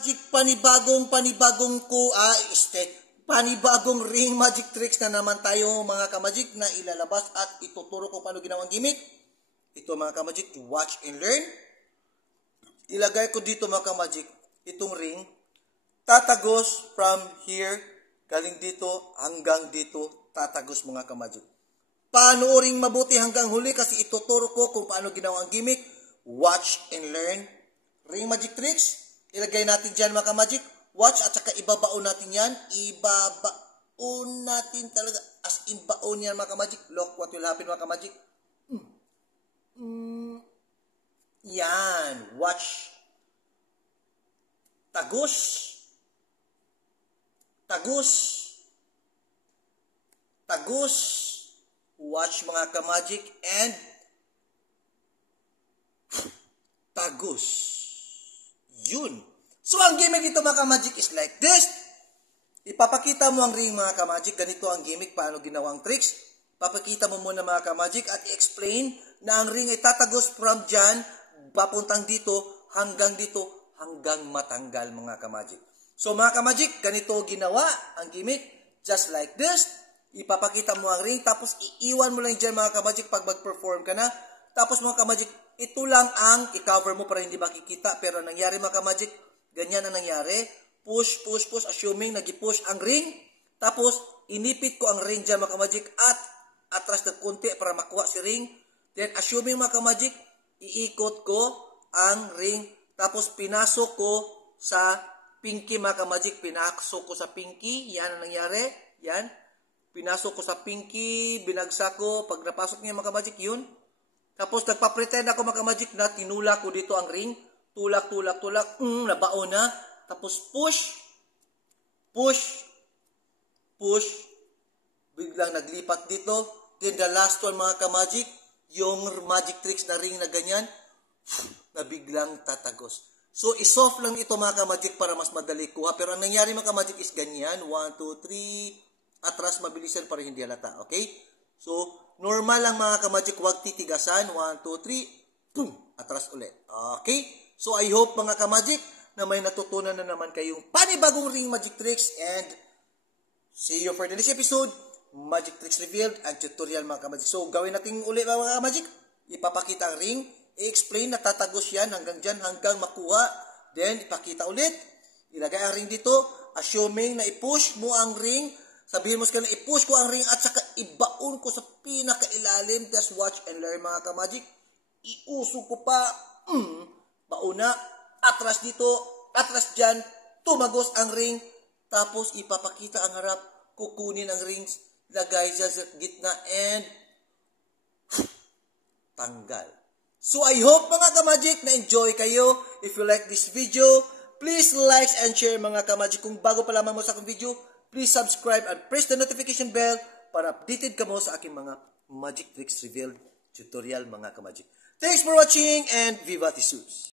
Magic panibagong ring magic tricks na naman tayo mga kamajik na ilalabas at ituturo ko paano ginawang gimmick. Ito mga kamajik, watch and learn. Ilagay ko dito mga kamajik, itong ring. Tatagos from here, galing dito hanggang dito, tatagos mga kamajik. Panoorin mabuti hanggang huli kasi ituturo ko kung paano ginawang gimmick. Watch and learn. Ring magic tricks. Ilagay natin dyan mga kamajik. Watch at saka ibabaon natin yan. Ibabaon natin talaga. As in baon yan mga kamajik. Look what will happen mga kamajik. Yan. Watch. Tagos. Tagos. Tagos. Watch mga kamajik. And tagos. Yun. So, ang gimmick dito mga kamajik is like this. Ipapakita mo ang ring mga kamajik. Ganito ang gimmick, paano ginawang tricks. Papakita mo muna mga kamajik at i-explain na ang ring ay tatagos from dyan, papuntang dito, hanggang matanggal mga kamajik. So mga kamajik, ganito ginawa ang gimmick. Just like this. Ipapakita mo ang ring, tapos iiwan mo lang dyan mga kamajik pag mag-perform ka na. Tapos mga kamajik, ito lang ang i-cover mo para hindi makikita. Pero nangyari mga kamajik, ganyan ang nangyari. Push, push, push. Assuming nag-push ang ring. Tapos, inipit ko ang ring dyan mga kamajik at atras ng konti para makuha si ring. Then, assuming mga kamajik, iikot ko ang ring. Tapos, pinasok ko sa pinky mga kamajik. Pinasok ko sa pinky. Yan ang nangyari. Yan. Pinasok ko sa pinky. Binagsak ko. Pag napasok niya mga kamajik, yun. Tapos, nagpa-pretend ako mga kamajik na tinulak ko dito ang ring. Tulak, tulak, tulak. Nabaon na. Tapos, push. Push. Push. Biglang naglipat dito. Then, the last one mga kamajik, yung magic tricks na ring na ganyan, na biglang tatagos. So, isoft lang ito mga kamajik para mas madali kuha. Pero, ang nangyari mga kamajik is ganyan. 1, 2, 3. Atras mabilisan para hindi halata. Okay? So, normal lang mga kamajik, huwag titigasan. 1, 2, 3. Boom! Atras ulit. Okay? So, I hope mga kamajik na may natutunan na naman kayong panibagong ring magic tricks and see you for the next episode. Magic tricks revealed and tutorial mga kamajik. So, gawin natin ulit mga kamajik. Ipapakita ang ring. I-explain na tatagos yan hanggang dyan, hanggang makuha. Then, ipakita ulit. Ilagay ang ring dito. Assuming na i-push mo ang ring. Sabihin mo sa na i-push ko ang ring at saka ibaon ko sa pinakailalim. Just watch and learn mga kamajik. Iuso ko pa. Bauna. Atras dito. Atras dyan. Tumagos ang ring. Tapos ipapakita ang harap. Kukunin ang rings. Lagay dyan sa gitna and tanggal. So I hope mga kamajik na enjoy kayo. If you like this video, please like and share mga kamajik. Kung bago pa lamang mo sa aking video, please subscribe and press the notification bell para updated ka mo sa aking mga magic tricks revealed tutorial mga kamajik. Thanks for watching and Viva Tisus!